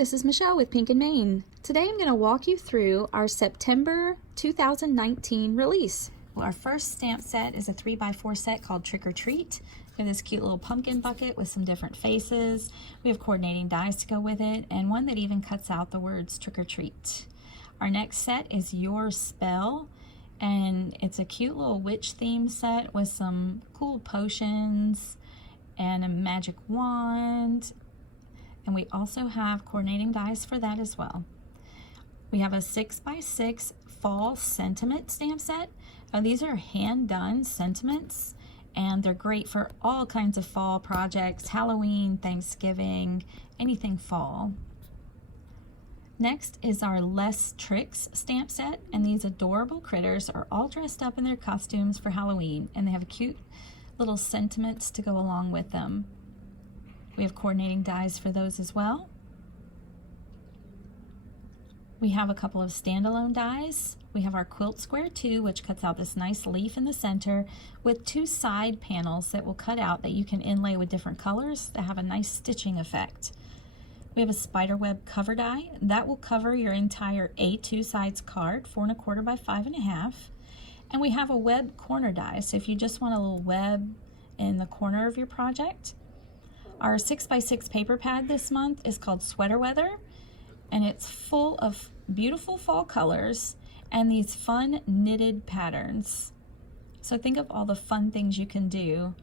this is Michelle with Pink & Main. Today I'm going to walk you through our September 2019 release. Our first stamp set is a 3x4 set called Trick or Treat. We have this cute little pumpkin bucket with some different faces. We have coordinating dies to go with it, and one that even cuts out the words Trick or Treat. Our next set is Your Spell, and it's a cute little witch theme set with some cool potions and a magic wand. And we also have coordinating dies for that as well. We have a 6x6 fall sentiment stamp set. These are hand done sentiments, and they're great for all kinds of fall projects, Halloween, Thanksgiving, anything fall. Next is our Less Tricks stamp set, and these adorable critters are all dressed up in their costumes for Halloween, and they have cute little sentiments to go along with them. We have coordinating dies for those as well. We have a couple of standalone dies. We have our Quilt Square 2, which cuts out this nice leaf in the center with two side panels that will cut out that you can inlay with different colors that have a nice stitching effect. We have a spiderweb cover die that will cover your entire A2 size card, 4 1/4 by 5 1/2. And we have a web corner die, so if you just want a little web in the corner of your project. Our 6x6 paper pad this month is called Sweater Weather, and it's full of beautiful fall colors and these fun knitted patterns. So think of all the fun things you can do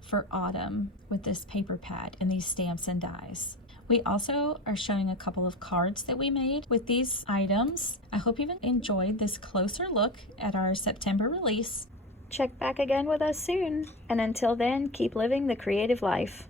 for autumn with this paper pad and these stamps and dies. We also are showing a couple of cards that we made with these items. I hope you've enjoyed this closer look at our September release. Check back again with us soon, and until then, keep living the creative life.